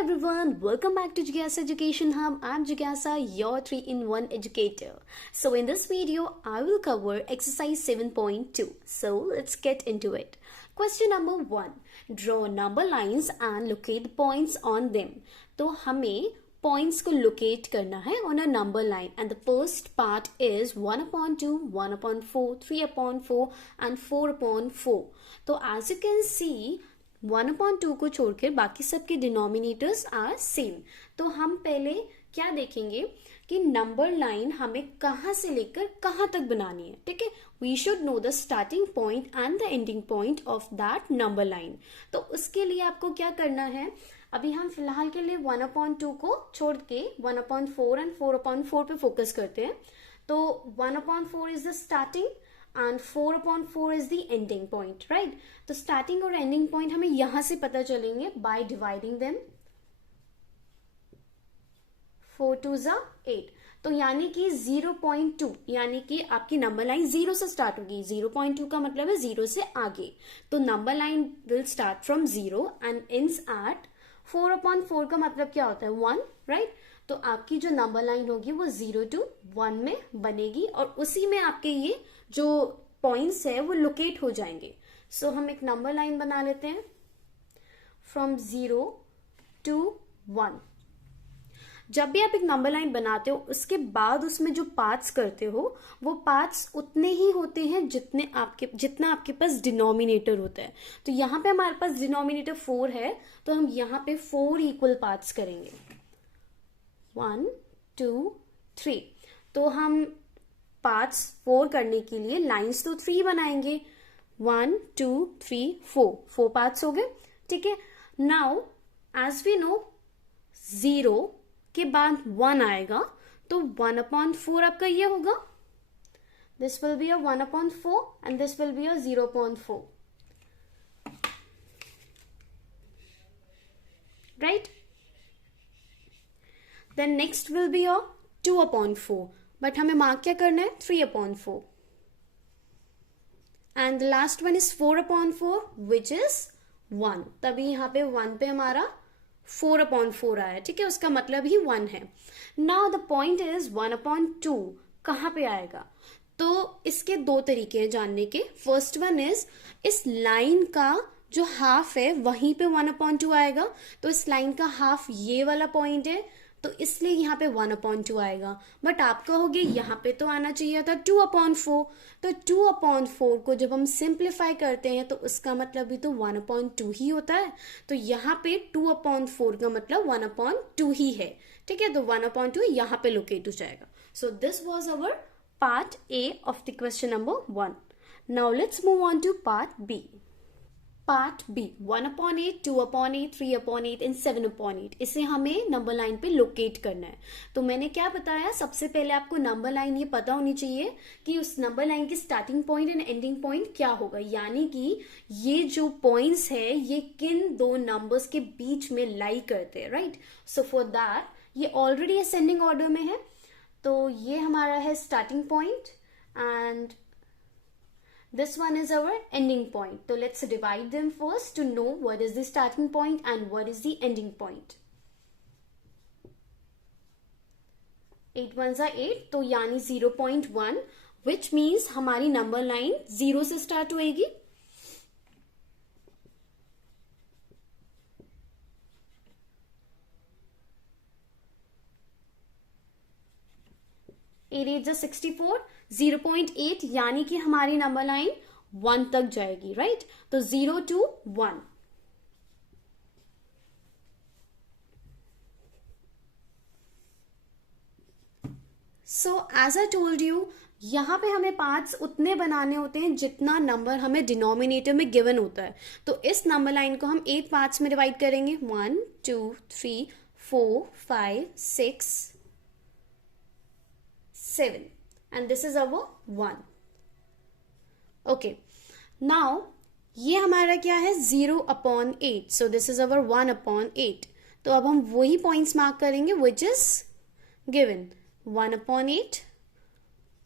everyone, welcome back to Jigyasa Education Hub. I'm Jigyasa, your 3-in-1 educator. So in this video, I will cover exercise 7.2. So let's get into it. Question number 1. Draw number lines and locate the points on them. तो हमें points को locate करना है on a number line, and the first part is 1/2, 1/4, 3/4 and 4/4. तो as you can see 1/2 को छोड़कर बाकी सबके डिनोमिनेटर्स आर सेम. तो हम पहले क्या देखेंगे कि नंबर लाइन हमें कहाँ से लेकर कहाँ तक बनानी है. ठीक है, we should know the starting point and the ending point of that number line. तो उसके लिए आपको क्या करना है, अभी हम फिलहाल के लिए 1/2 को छोड़ के 1/4 एंड 4/4 पे फोकस करते हैं. तो 1/4 is the starting and 4/4 is the ending point, right? तो starting और ending point हमें यहां से पता चलेंगे by dividing them. 4 2s are 8. तो यानी कि 0.2, यानी कि आपकी नंबर लाइन 0 से स्टार्ट होगी. 0.2 का मतलब है 0 से आगे. तो number line will start from 0 and ends at 4/4 का मतलब क्या होता है 1, राइट? तो आपकी जो नंबर लाइन होगी वो 0 to 1 में बनेगी और उसी में आपके ये जो पॉइंट्स है वो लोकेट हो जाएंगे. सो हम एक नंबर लाइन बना लेते हैं फ्रॉम 0 to 1. जब भी आप एक नंबर लाइन बनाते हो उसके बाद उसमें जो पार्ट्स करते हो वो पार्ट्स उतने ही होते हैं जितना आपके पास डिनोमिनेटर होता है. तो यहाँ पे हमारे पास डिनोमिनेटर 4 है, तो हम यहाँ पे 4 इक्वल पार्ट्स करेंगे. 1 2 3. तो हम पार्ट्स 4 करने के लिए लाइंस तो 3 बनाएंगे. 1 2 3 4 पार्ट्स हो गए. ठीक है, नाउ एज वी नो 0 के बाद 1 आएगा तो 1/4 आपका ये होगा. This will be a 1/4 and this will be a 0.4, right? Then next will be a 2/4, but हमें मार्क क्या करना है 3/4. And the last one is 4/4 which is 1. तभी यहां पे 1 पे हमारा 4/4 आया. ठीक है, उसका मतलब ही 1 है. नाउ द पॉइंट इज 1/2 कहां पे आएगा. तो इसके दो तरीके हैं जानने के. फर्स्ट वन इज इस लाइन का जो हाफ है वहीं पे 1/2 आएगा. तो इस लाइन का हाफ ये वाला पॉइंट है, तो इसलिए यहाँ पे 1/2 आएगा. बट आप कहोगे यहाँ पे तो आना चाहिए था 2/4. तो 2/4 को जब हम सिंप्लीफाई करते हैं तो उसका मतलब भी तो 1/2 ही होता है. तो यहाँ पे 2/4 का मतलब 1/2 ही है. ठीक है, तो 1/2 यहाँ पे लोकेट हो जाएगा. So this was our part A of the question number 1. Now let's move on to part B. Part B 1/8, 2/8, 3/8 and 7/8. इसे हमें नंबर लाइन पे लोकेट करना है. तो मैंने क्या बताया, सबसे पहले आपको नंबर लाइन ये पता होनी चाहिए कि उस नंबर लाइन की starting point and ending point क्या होगा, यानी कि ये जो पॉइंट्स है ये किन दो नंबर्स के बीच में लाई करते हैं, राइट? सो फॉर दैट ये ऑलरेडी असेंडिंग ऑर्डर में है. तो ये हमारा है starting point and this one is our ending point. So let's divide them first to know what is the starting point and what is the ending point. 8 1s are 8, तो यानी 0.1, which means हमारी number line 0 से start होएगी. Eight 8 is 64. 0.8 यानी कि हमारी number line 1 तक जाएगी, राइट? तो 0 to 1. So as I told you, यहां पे हमें पार्ट्स उतने बनाने होते हैं जितना नंबर हमें डिनोमिनेटर में गिवन होता है. तो इस नंबर लाइन को हम 8 पार्ट्स में डिवाइड करेंगे. 1 2 3 4 5 6 7 and this is our 1. okay, now ये हमारा क्या है 0/8. so this is our 1/8. तो अब हम वही पॉइंट्स मार्क करेंगे which is given. 1/8,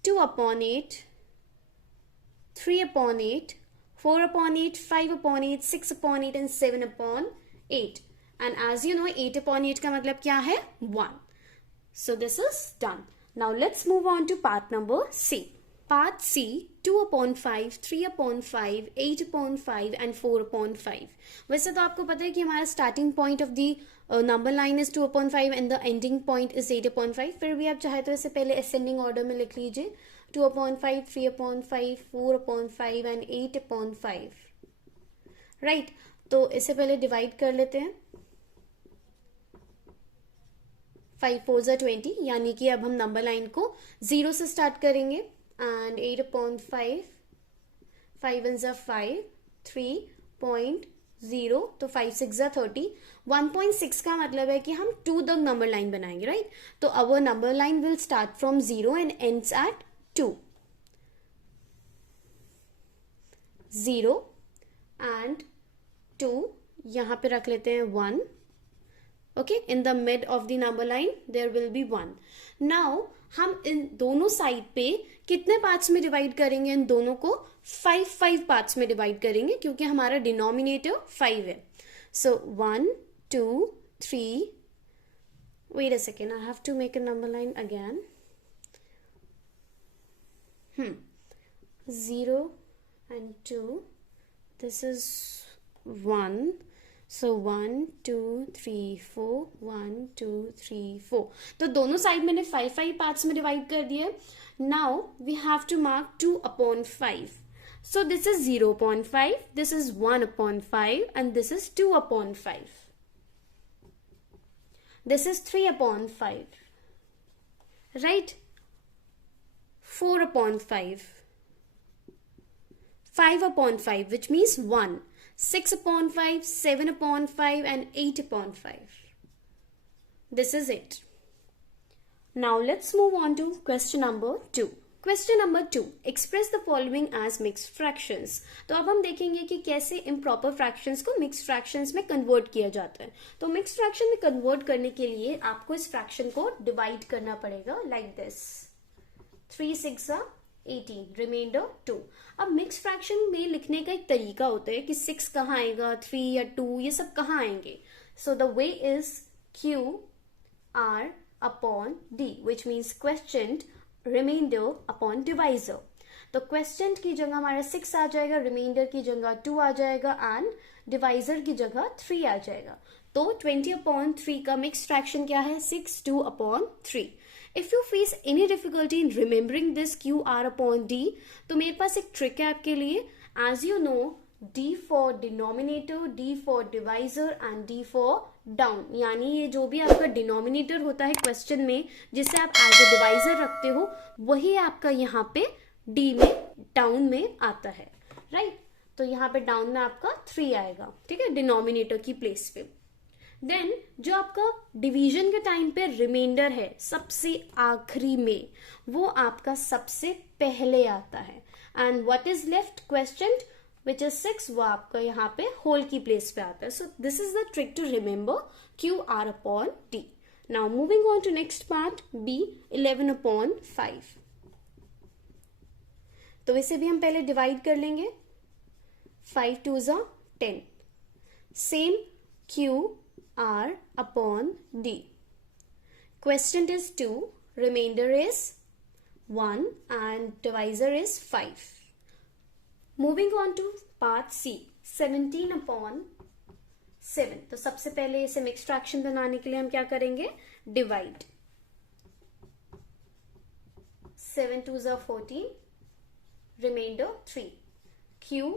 2/8, 3/8, 4/8, 5/8, 6/8 and 7/8. and as you know 8 upon 8 का मतलब क्या है 1. So this is done. Now let's move on to part number C. Part C, 2 upon 5, 3 upon 5, 8 upon 5 and 4 upon 5. वैसे तो आपको पता है कि हमारा starting point of the number line is 2 upon 5 and the ending point is 8 upon 5. फिर भी आप चाहे तो इसे पहले ascending order में लिख लीजिए. 2 upon 5, 3 upon 5, 4 upon 5 and 8 upon 5. Right? तो इसे पहले divide कर लेते हैं. 5 4 are 20, यानी कि अब हम नंबर लाइन को 0 से स्टार्ट करेंगे. And 8 upon 5, 5 1s are 5, 3.0, तो 5 6 are 30. 1.6 का मतलब है कि हम 2 तक नंबर लाइन बनाएंगे, राइट? तो our number line will start from 0 and ends at 2. 0 and 2, यहाँ पे रख लेते हैं 1. Okay, in the mid of the number line there will be 1. Now हम इन दोनों साइड पे कितने पार्ट्स में डिवाइड करेंगे? इन दोनों को 5 पार्ट्स में डिवाइड करेंगे क्योंकि हमारा डिनोमिनेटर 5 है. सो 1 2 3, wait a second, I have to make a number line again. 0 and 2, this is 1. So 1 2 3 4, 1 2 3 4. तो दोनों साइड मैंने 5 पार्ट्स में डिवाइड कर दिया. Now we have to mark 2 upon 5. So this is 0 upon 5, this is 1 upon 5 and this is 2 upon 5. This is 3 upon 5. Right? 4 upon 5. 5 upon 5, which means 1. 6 upon 5, 7 upon 5 and 8 upon 5. This is it. Now let's move on to question number 2. Question number 2. Express the following as mixed fractions. तो अब हम देखेंगे कि कैसे improper fractions को mixed fractions में convert किया जाता है. तो mixed fraction में convert करने के लिए आपको इस fraction को divide करना पड़ेगा like this. 3 6 are 18, remainder 2. अब मिक्स फ्रैक्शन में लिखने का एक तरीका होता है कि 6 कहाँ आएगा, 3 या 2, ये सब कहाँ आएंगे. So the way is Q R upon D, which means quotient remainder upon divisor. तो क्वेश्चंट की जगह हमारा 6 आ जाएगा, रिमाइंडर की जगह 2 आ जाएगा एंड डिवाइजर की जगह 3 आ जाएगा. तो 20 अपॉन 3 का मिक्स फ्रैक्शन क्या है? 6 2 upon 3. If you face any difficulty in remembering this Q R upon D, तो मेरे पास एक ट्रिक है आपके लिए. As you know, D for denominator, D for divisor and D for down. यानी ये जो भी आपका डिनोमिनेटर होता है क्वेश्चन में, जिसे आप एज ए डिवाइजर रखते हो, वही आपका यहाँ पे D में डाउन में आता है, राइट? तो यहाँ पे डाउन में आपका 3 आएगा, ठीक है, डिनोमिनेटर की प्लेस पे. देन जो आपका डिवीजन के टाइम पे रिमाइंडर है सबसे आखिरी में, वो आपका सबसे पहले आता है. And what is left question which is 6, वो आपका यहाँ पे होल की प्लेस पे आता है. So this is the trick to remember Q R upon D. Now moving on to next part B, 11 upon 5. तो इसे भी हम पहले डिवाइड कर लेंगे. 5 2s are 10. Same Q R upon D. Quotient is 2, remainder is 1 and divisor is 5. Moving on to part C, 17 upon 7. तो सबसे पहले इसे मिक्स फ्रैक्शन बनाने के लिए हम क्या करेंगे? Divide. 7 2s are 14, remainder 3. Q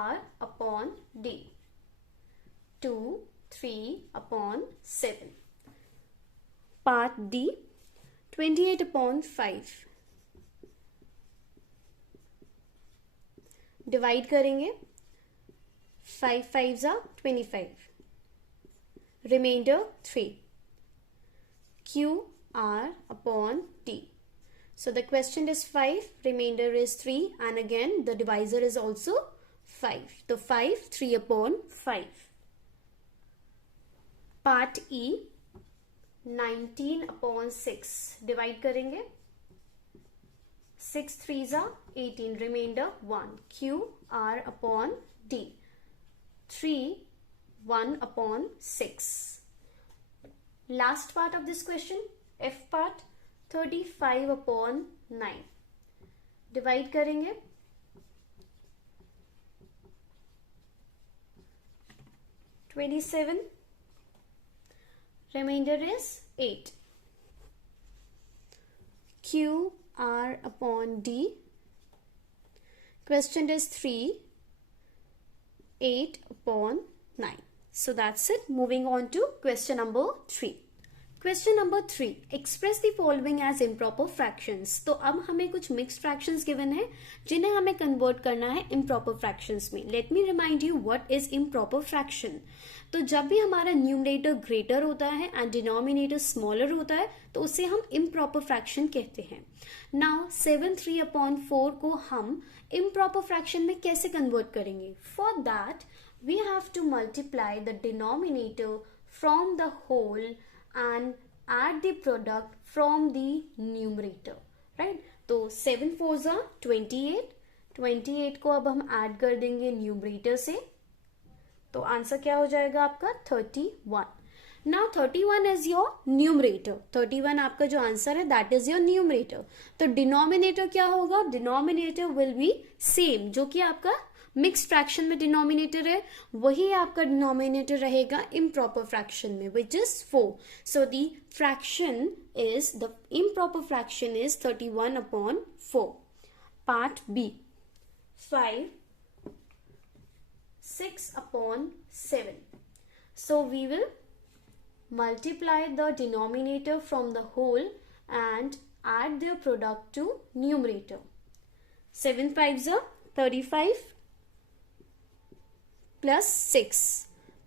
R upon D. 2 3 upon 7. Part D, 28 upon 5. Divide करेंगे. 5 5s are 25. Remainder 3. Q R upon D. So the quotient is 5, remainder is 3, and again the divisor is also 5. So 5 3 upon 5. Part E, 19 upon 6. Divide करेंगे. 6 3s are 18, remainder 1. Q R upon D. 3 1/6. Last part of this question, F part, 35/9. Divide करेंगे, 27, remainder is 8. QR/D. Question is 3, 8/9. So that's it. Moving on to question number 3. Question number 3, express the following as improper fractions. तो अब हमें कुछ mixed fractions given है जिन्हें हमें convert करना है improper fractions में. Let me remind you what is improper fraction. तो जब भी हमारा न्यूमरेटर ग्रेटर होता है एंड डिनोमिनेटर स्मॉलर होता है तो उसे हम इम्प्रॉपर फ्रैक्शन कहते हैं. नाउ 7/3/4 को हम इम्प्रॉपर फ्रैक्शन में कैसे कन्वर्ट करेंगे? For that we have to multiply the denominator from the whole and add the product from the numerator, right? तो 7 4s are 28. 28 को अब हम ऐड कर देंगे न्यूमरेटर से, तो आंसर क्या हो जाएगा आपका 31. Now 31 is your numerator. 31 आपका जो आंसर है दैट इज योर न्यूमरेटर. तो डिनोमिनेटर क्या होगा? Denominator will be same. जो कि आपका मिक्स्ड फ्रैक्शन में डिनोमिनेटर है वही आपका डिनोमिनेटर रहेगा इम्प्रॉपर फ्रैक्शन में, which is 4. So the fraction is the improper fraction is 31/4. Part B, 5 6/7. So we will multiply the denominator from the whole and add their product to numerator. 7 5s are 35 plus 6.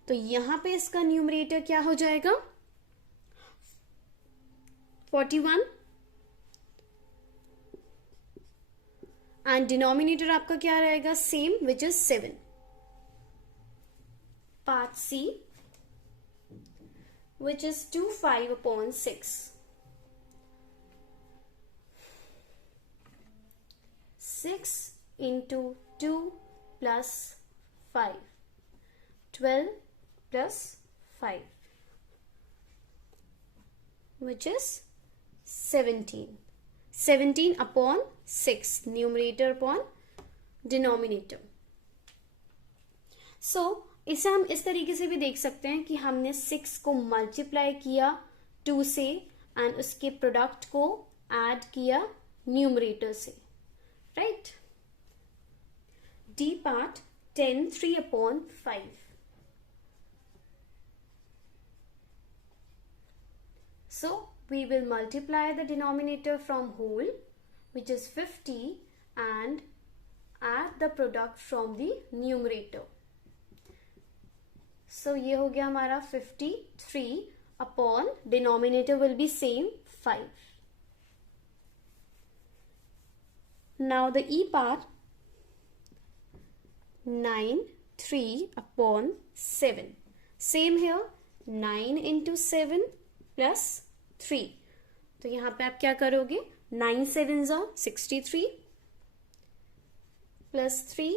तो यहां पे इसका numerator क्या हो जाएगा? 41 and denominator आपका क्या रहेगा? Same, which is 7. Part C, which is 25/6. 6 into 2 plus 5. 12 plus 5. Which is 17. 17/6. Numerator upon denominator. So, इसे हम इस तरीके से भी देख सकते हैं कि हमने 6 को मल्टीप्लाई किया 2 से एंड उसके प्रोडक्ट को ऐड किया न्यूमरेटर से, right? D part 10 3/5. So we will multiply the denominator from whole, which is 50, and add the product from the numerator. So ये हो गया हमारा 53 upon denominator will be same 5. Now the E part 9 3/7. Same here 9 into 7 plus 3. तो यहां पे आप क्या करोगे? 9 7s are 63 plus 3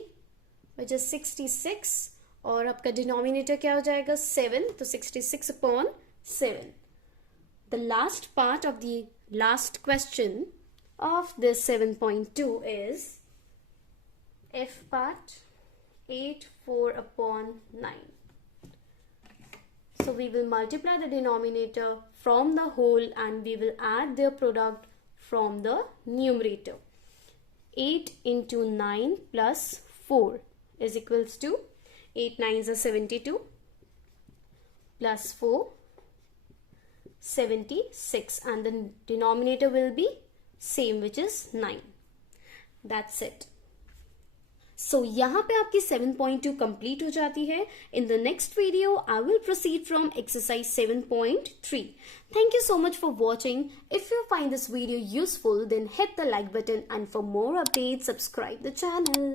which is 66. और आपका डिनोमिनेटर क्या हो जाएगा? 7. तो 66/7. The last part of the last question of this 7.2 is F part 8 4/9. So we will multiply the denominator from the whole and we will add their product from the numerator. 8 into 9 plus 4 is equals to 8 9s are 72 plus 4 76 and the denominator will be same, which is 9. That's it. So यहाँ पे आपकी 7.2 complete हो जाती है. In the next video, I will proceed from exercise 7.3. Thank you so much for watching. If you find this video useful, then hit the like button and for more updates, subscribe the channel.